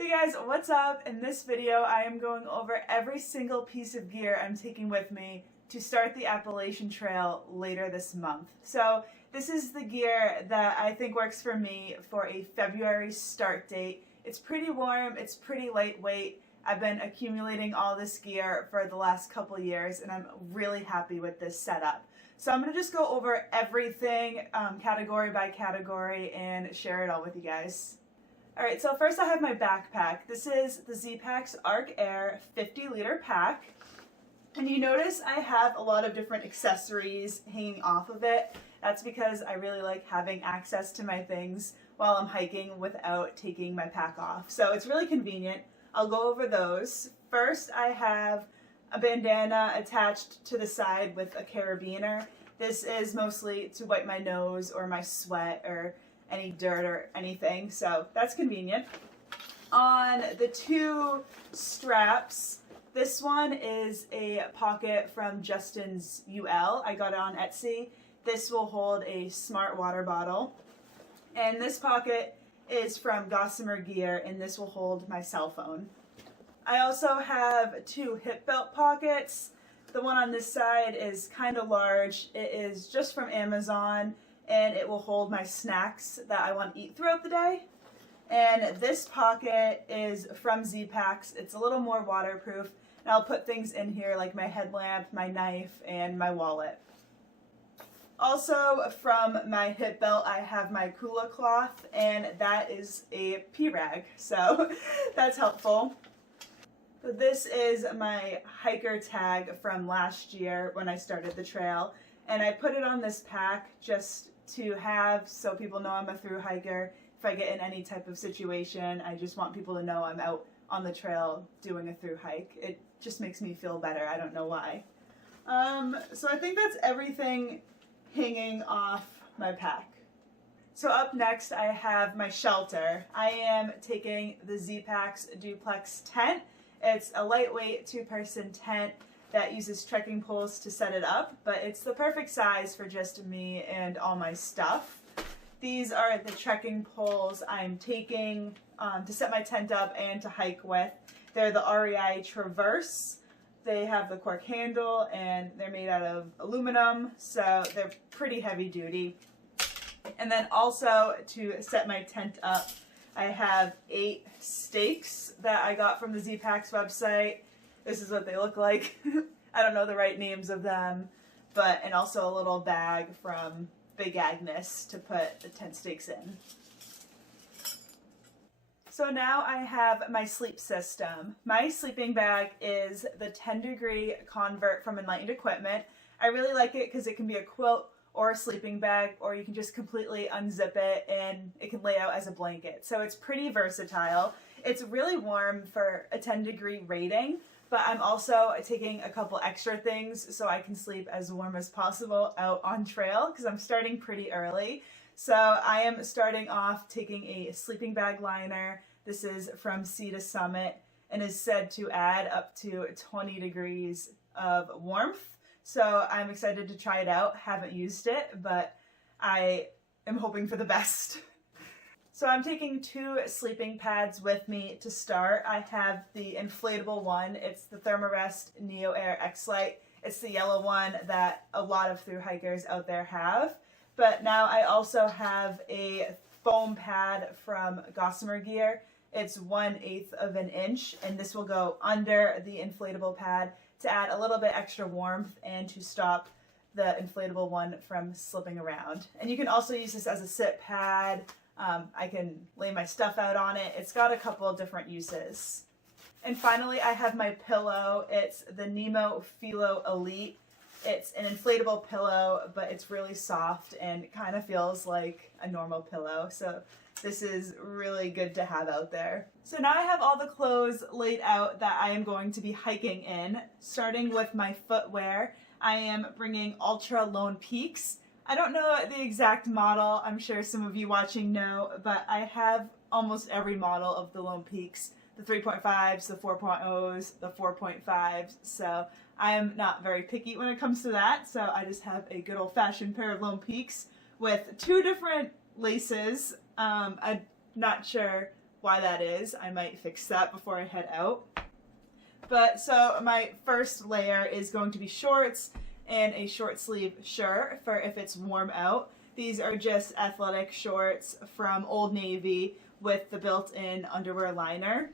Hey guys, what's up? In this video, I am going over every single piece of gear I'm taking with me to start the Appalachian Trail later this month. So this is the gear that I think works for me for a February start date. It's pretty warm, it's pretty lightweight. I've been accumulating all this gear for the last couple years and I'm really happy with this setup. So I'm going to just go over everything category by category and share it all with you guys. Alright, so first I have my backpack. This is the Z-Packs Arc Air 50-liter pack. And you notice I have a lot of different accessories hanging off of it. That's because I really like having access to my things while I'm hiking without taking my pack off. So it's really convenient. I'll go over those. First, I have a bandana attached to the side with a carabiner. This is mostly to wipe my nose or my sweat or any dirt or anything, so that's convenient. On the two straps, this one is a pocket from Justin's UL. I got it on Etsy. This will hold a smart water bottle. And this pocket is from Gossamer Gear, and this will hold my cell phone. I also have two hip belt pockets. The one on this side is kind of large. It is just from Amazon, and it will hold my snacks that I want to eat throughout the day. And this pocket is from Z-Packs. It's a little more waterproof, and I'll put things in here like my headlamp, my knife, and my wallet. Also from my hip belt, I have my Kula cloth, and that is a pee rag, so that's helpful. This is my hiker tag from last year when I started the trail, and I put it on this pack just to have so people know I'm a through hiker. If I get in any type of situation, I just want people to know I'm out on the trail doing a through hike. It just makes me feel better. I don't know why. So I think that's everything hanging off my pack. So up next I have my shelter. I am taking the Z-Packs Duplex tent. It's a lightweight two-person tent that uses trekking poles to set it up, but it's the perfect size for just me and all my stuff. These are the trekking poles I'm taking to set my tent up and to hike with. They're the REI Traverse. They have the cork handle and they're made out of aluminum, so they're pretty heavy duty. And then also to set my tent up, I have 8 stakes that I got from the Z-Packs website. This is what they look like. I don't know the right names of them, and also a little bag from Big Agnes to put the tent stakes in. So now I have my sleep system. My sleeping bag is the 10-degree Convert from Enlightened Equipment. I really like it because it can be a quilt or a sleeping bag, or you can just completely unzip it and it can lay out as a blanket. So it's pretty versatile. It's really warm for a 10-degree rating, but I'm also taking a couple extra things so I can sleep as warm as possible out on trail because I'm starting pretty early. So I am starting off taking a sleeping bag liner. This is from Sea to Summit and is said to add up to 20 degrees of warmth. So I'm excited to try it out. Haven't used it, but I am hoping for the best. So I'm taking 2 sleeping pads with me to start. I have the inflatable one. It's the Thermarest Neo Air X-Lite. It's the yellow one that a lot of through hikers out there have. But now I also have a foam pad from Gossamer Gear. It's 1/8 of an inch, and this will go under the inflatable pad to add a little bit extra warmth and to stop the inflatable one from slipping around. And you can also use this as a sit pad. I can lay my stuff out on it. It's got a couple of different uses. And finally, I have my pillow. It's the Nemo Philo Elite. It's an inflatable pillow, but it's really soft and it kind of feels like a normal pillow. So this is really good to have out there. So now I have all the clothes laid out that I am going to be hiking in. Starting with my footwear, I am bringing Ultra Lone Peaks. I don't know the exact model, I'm sure some of you watching know, but I have almost every model of the Lone Peaks. The 3.5s, the 4.0s, the 4.5s, so I am not very picky when it comes to that, so I just have a good old-fashioned pair of Lone Peaks with 2 different laces. I'm not sure why that is. I might fix that before I head out. But so my first layer is going to be shorts and a short sleeve shirt for if it's warm out. These are just athletic shorts from Old Navy with the built-in underwear liner.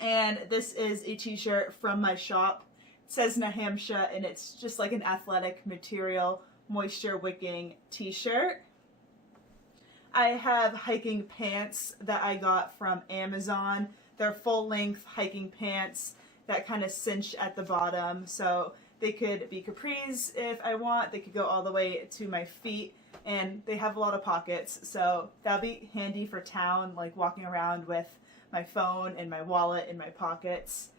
And this is a t-shirt from my shop. It says Nahamsha, and it's just like an athletic material, moisture wicking t-shirt. I have hiking pants that I got from Amazon. They're full-length hiking pants that kind of cinch at the bottom, so they could be capris if I want. They could go all the way to my feet, and they have a lot of pockets, so that'll be handy for town, like walking around with my phone and my wallet in my pockets.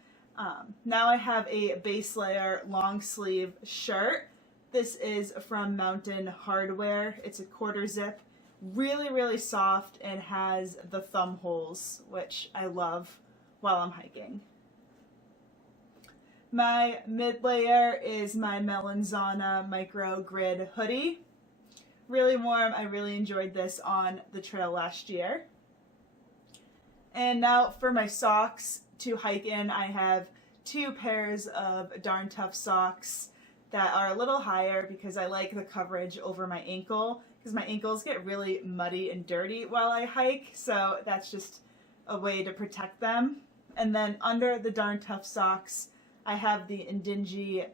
Now I have a base layer long sleeve shirt. This is from Mountain Hardware. It's a quarter zip. Really, really soft and has the thumb holes, which I love while I'm hiking. My mid layer is my Melanzana Micro Grid hoodie. Really warm. I really enjoyed this on the trail last year. And now for my socks to hike in, I have 2 pairs of Darn Tough socks that are a little higher because I like the coverage over my ankle, because my ankles get really muddy and dirty while I hike, so that's just a way to protect them. And then under the Darn Tough socks, I have the Indingy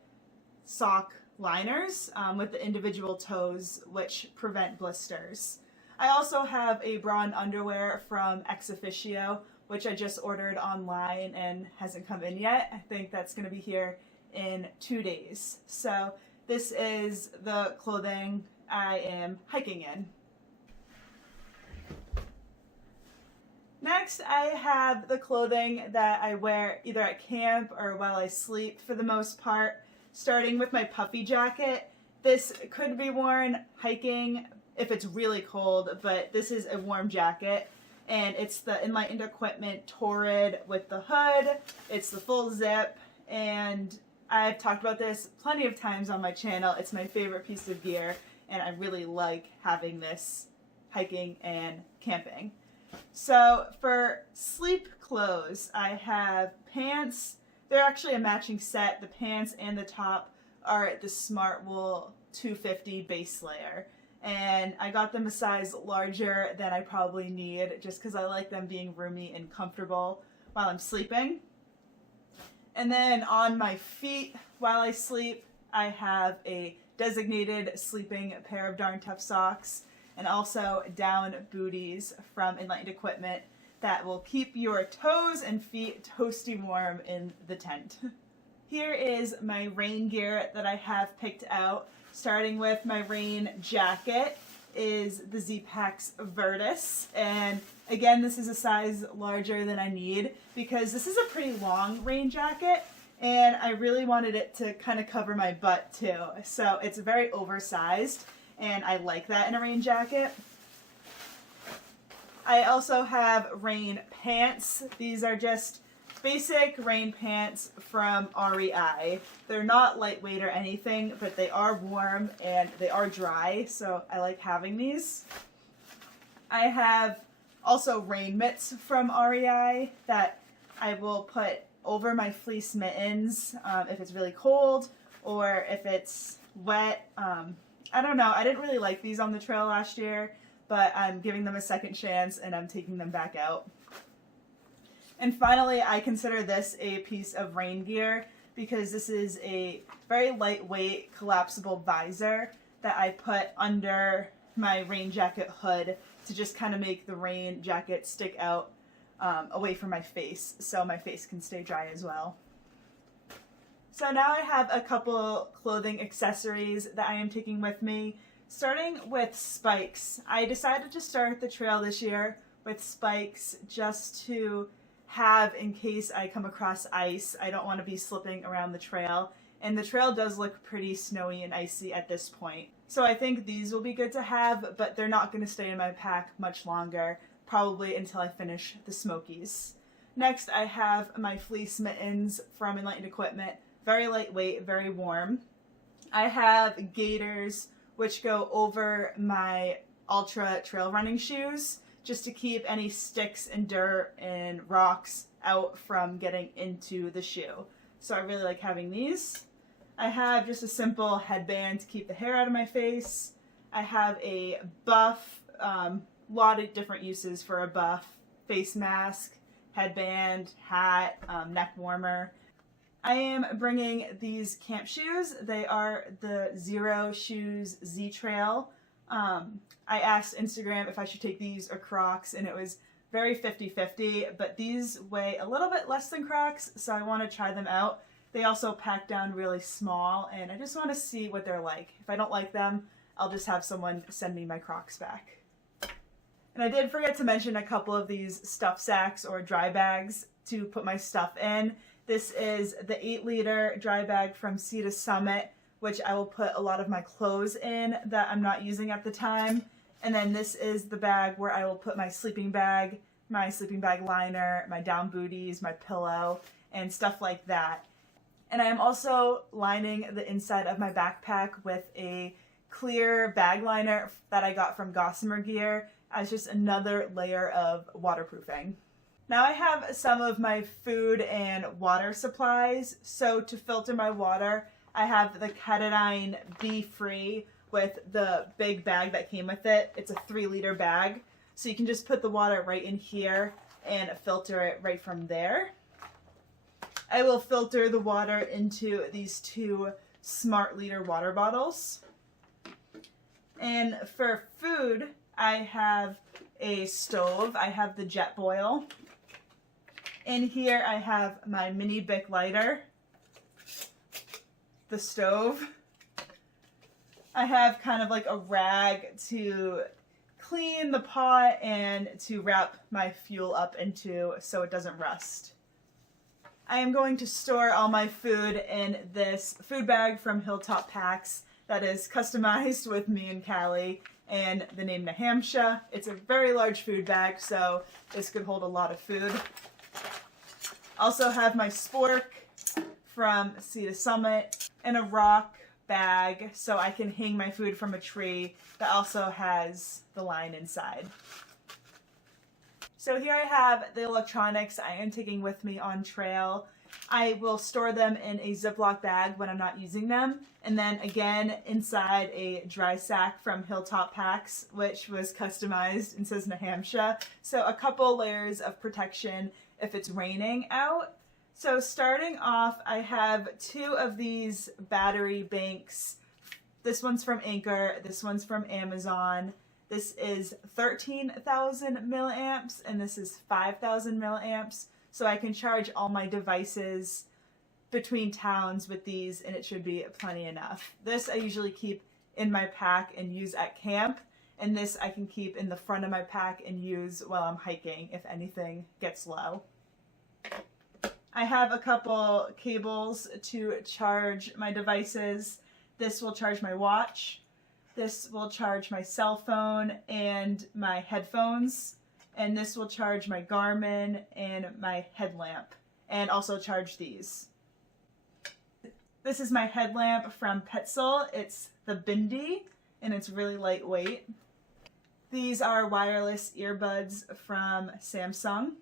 sock liners with the individual toes, which prevent blisters. I also have a bra and underwear from Ex Officio, which I just ordered online and hasn't come in yet. I think that's going to be here in 2 days. So this is the clothing I am hiking in. Next, I have the clothing that I wear either at camp or while I sleep for the most part, starting with my puffy jacket. This could be worn hiking if it's really cold, but this is a warm jacket, and it's the Enlightened Equipment Torrid with the hood. It's the full zip, and I've talked about this plenty of times on my channel. It's my favorite piece of gear, and I really like having this hiking and camping. So for sleep clothes, I have pants. They're actually a matching set. The pants and the top are the Smart Wool 250 base layer. And I got them a size larger than I probably need just because I like them being roomy and comfortable while I'm sleeping. And then on my feet while I sleep, I have a designated sleeping pair of Darn Tough socks and also down booties from Enlightened Equipment that will keep your toes and feet toasty warm in the tent. Here is my rain gear that I have picked out. Starting with my rain jacket is the Z-Pax Virtus, and again this is a size larger than I need because this is a pretty long rain jacket and I really wanted it to kind of cover my butt too, so it's very oversized and I like that in a rain jacket. I also have rain pants. These are just basic rain pants from REI. They're not lightweight or anything, but they are warm and they are dry, so I like having these. I have also rain mitts from REI that I will put over my fleece mittens if it's really cold or if it's wet. I don't know. I didn't really like these on the trail last year, but I'm giving them a second chance and I'm taking them back out. And finally, I consider this a piece of rain gear because this is a very lightweight collapsible visor that I put under my rain jacket hood to just kind of make the rain jacket stick out away from my face so my face can stay dry as well. So now I have a couple clothing accessories that I am taking with me, starting with spikes. I decided to start the trail this year with spikes just to have in case I come across ice. I don't want to be slipping around the trail, and the trail does look pretty snowy and icy at this point. So I think these will be good to have, but they're not going to stay in my pack much longer, probably until I finish the Smokies. Next, I have my fleece mittens from Enlightened Equipment. Very lightweight, very warm. I have gaiters, which go over my Ultra trail running shoes just to keep any sticks and dirt and rocks out from getting into the shoe. So I really like having these. I have just a simple headband to keep the hair out of my face. I have a buff, lot of different uses for a buff: face mask, headband, hat, neck warmer. I am bringing these camp shoes. They are the Zero Shoes Z Trail. I asked Instagram if I should take these or Crocs, and it was very 50-50, but these weigh a little bit less than Crocs, so I want to try them out. They also pack down really small, and I just want to see what they're like. If I don't like them, I'll just have someone send me my Crocs back. And I did forget to mention a couple of these stuff sacks or dry bags to put my stuff in. This is the 8-liter dry bag from Sea to Summit, which I will put a lot of my clothes in that I'm not using at the time. And then this is the bag where I will put my sleeping bag liner, my down booties, my pillow, and stuff like that. And I am also lining the inside of my backpack with a clear bag liner that I got from Gossamer Gear as just another layer of waterproofing. Now I have some of my food and water supplies. So to filter my water, I have the Ketadine Be Free with the big bag that came with it. It's a 3-liter bag. So you can just put the water right in here and filter it right from there. I will filter the water into these 2 Smart Liter water bottles. And for food, I have a stove. I have the Jet Boil. In here I have my mini Bic lighter, the stove. I have kind of like a rag to clean the pot and to wrap my fuel up into so it doesn't rust. I am going to store all my food in this food bag from Hilltop Packs that is customized with me and Callie and the name Nahamsha. It's a very large food bag, so this could hold a lot of food. Also have my spork from Sea to Summit and a rock bag so I can hang my food from a tree that also has the line inside. So here I have the electronics I am taking with me on trail. I will store them in a Ziploc bag when I'm not using them, and then again inside a dry sack from Hilltop Packs, which was customized and says Nahamsha. So a couple layers of protection if it's raining out. So starting off, I have 2 of these battery banks. This one's from Anchor, this one's from Amazon. This is 13,000 milliamps and this is 5,000 milliamps. So I can charge all my devices between towns with these and it should be plenty enough. This I usually keep in my pack and use at camp. And this I can keep in the front of my pack and use while I'm hiking if anything gets low. I have a couple cables to charge my devices. This will charge my watch. This will charge my cell phone and my headphones. And this will charge my Garmin and my headlamp. And also charge these. This is my headlamp from Petzl. It's the Bindi and it's really lightweight. These are wireless earbuds from Samsung.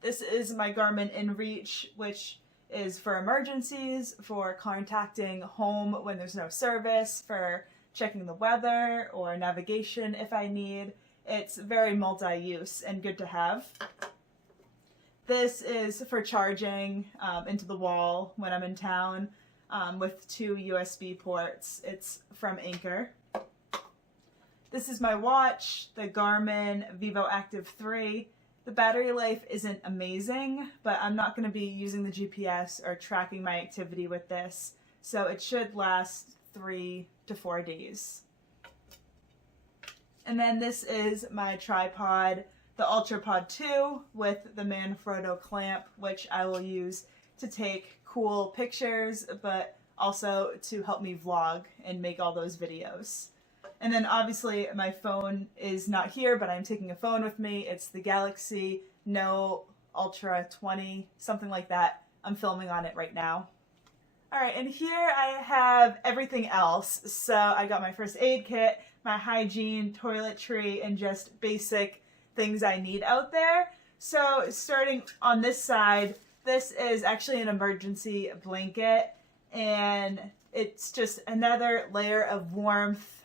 This is my Garmin InReach, which is for emergencies, for contacting home when there's no service, for checking the weather or navigation if I need. It's very multi-use and good to have. This is for charging into the wall when I'm in town with 2 USB ports. It's from Anchor. This is my watch, the Garmin Vivo Active 3. The battery life isn't amazing, but I'm not going to be using the GPS or tracking my activity with this, so it should last 3 to 4 days. And then this is my tripod, the UltraPod 2 with the Manfrotto clamp, which I will use to take cool pictures, but also to help me vlog and make all those videos. And then obviously my phone is not here, but I'm taking a phone with me. It's the Galaxy Note Ultra 20, something like that. I'm filming on it right now. Alright, and here I have everything else. So I got my first aid kit, my hygiene, toiletry, and just basic things I need out there. So starting on this side, this is actually an emergency blanket, and it's just another layer of warmth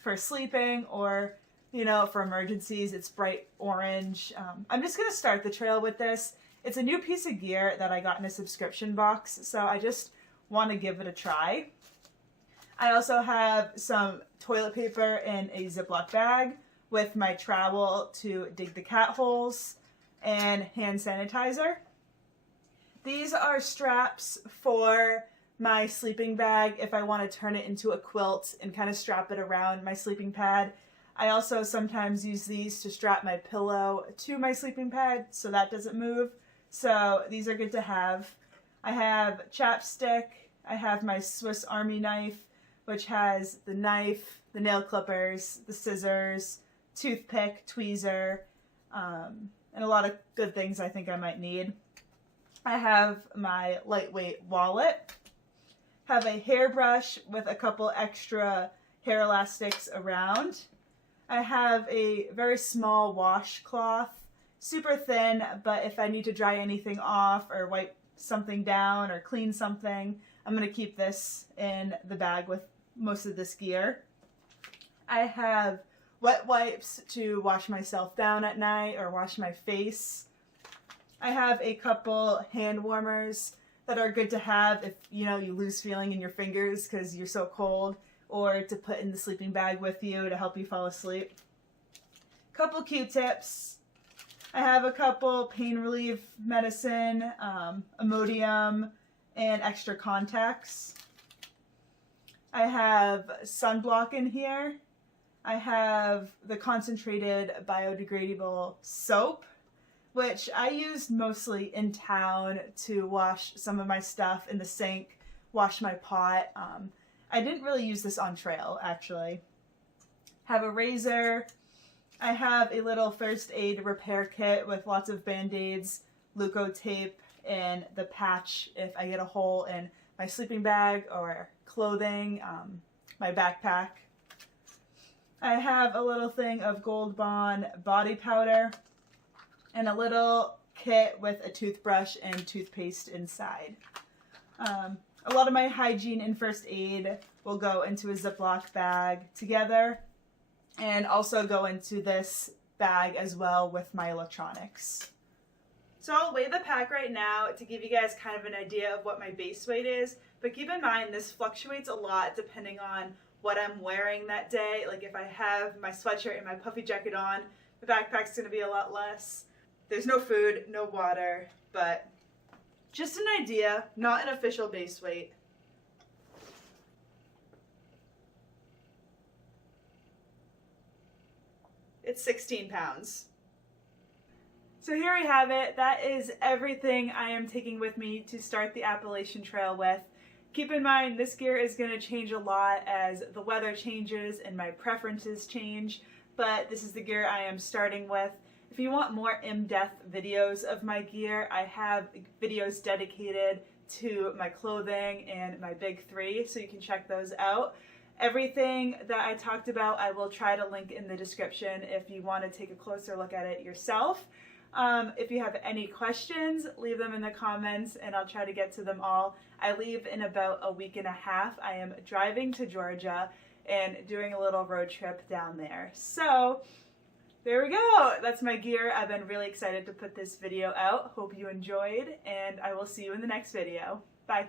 for sleeping, or, you know, for emergencies. It's bright orange. I'm just going to start the trail with this. It's a new piece of gear that I got in a subscription box, so I just want to give it a try. I also have some toilet paper in a Ziploc bag with my trowel to dig the cat holes and hand sanitizer. These are straps for my sleeping bag if I want to turn it into a quilt and kind of strap it around my sleeping pad. I also sometimes use these to strap my pillow to my sleeping pad so that doesn't move. So these are good to have. I have chapstick. I have my Swiss Army knife, which has the knife, the nail clippers, the scissors, toothpick, tweezer, and a lot of good things I think I might need. I have my lightweight wallet. Have a hairbrush with a couple extra hair elastics around. I have a very small washcloth. Super thin, but if I need to dry anything off or wipe something down or clean something, I'm going to keep this in the bag with most of this gear. I have wet wipes to wash myself down at night or wash my face. I have a couple hand warmers that are good to have if, you know, you lose feeling in your fingers because you're so cold, or to put in the sleeping bag with you to help you fall asleep. Couple Q-tips. I have a couple pain relief medicine, Imodium, and extra contacts. I have sunblock in here. I have the concentrated biodegradable soap, which I used mostly in town to wash some of my stuff in the sink, wash my pot. I didn't really use this on trail, actually. Have a razor. I have a little first aid repair kit with lots of band-aids, Leuko tape, and the patch if I get a hole in my sleeping bag or clothing, my backpack. I have a little thing of Gold Bond body powder and a little kit with a toothbrush and toothpaste inside. A lot of my hygiene and first aid will go into a Ziploc bag together, and also go into this bag as well with my electronics. So I'll weigh the pack right now to give you guys kind of an idea of what my base weight is, but keep in mind this fluctuates a lot depending on what I'm wearing that day. Like if I have my sweatshirt and my puffy jacket on, the backpack's going to be a lot less. There's no food, no water, but just an idea, not an official base weight. It's 16 pounds. So here we have it. That is everything I am taking with me to start the Appalachian Trail with. Keep in mind, this gear is going to change a lot as the weather changes and my preferences change, but this is the gear I am starting with. If you want more in-depth videos of my gear, I have videos dedicated to my clothing and my big three, so you can check those out. Everything that I talked about, I will try to link in the description if you want to take a closer look at it yourself. If you have any questions, leave them in the comments and I'll try to get to them all. I leave in about a week and a half. I am driving to Georgia and doing a little road trip down there. So there we go. That's my gear. I've been really excited to put this video out. Hope you enjoyed, and I will see you in the next video. Bye.